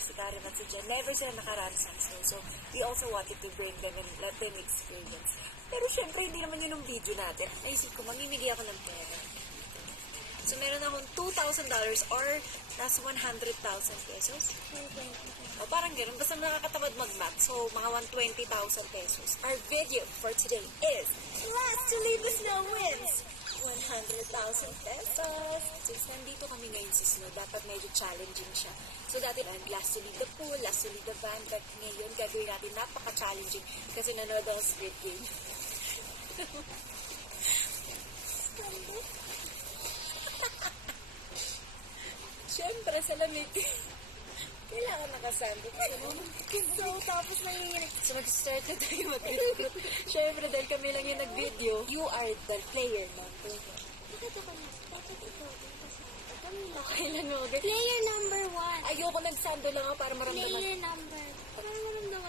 si Karen at si Jen, never sila nakaranas ng snow. So, we also wanted to bring them and let them experience. Pero syempre, hindi naman yun yung video natin. Naisip ko, mamimigay ako ng pera. So, meron akong $2,000 or nasa 100,000 pesos. O, parang ganun. Basta nakakatamad mag-math. So, mga 120,000 pesos. Our video for today is Last to Leave the Snow Wins 100,000 pesos. Since nandito kami ngayon sa snow, dapat medyo challenging siya. So, dati last to leave the pool, last to leave the van. But ngayon, gagawin natin napaka-challenging kasi nanood ang Squid Game. Siyempre, sa lamig. Kailangan nakasando. So, tapos nanginginig. So, mag-start na tayo mag-recruit. Siyempre, dahil kami lang yung nag-video, you are the player number 1. Kailan mo? Player number 1. Ayoko nagsando lang ako para maramdaman. Player number. Para maramdaman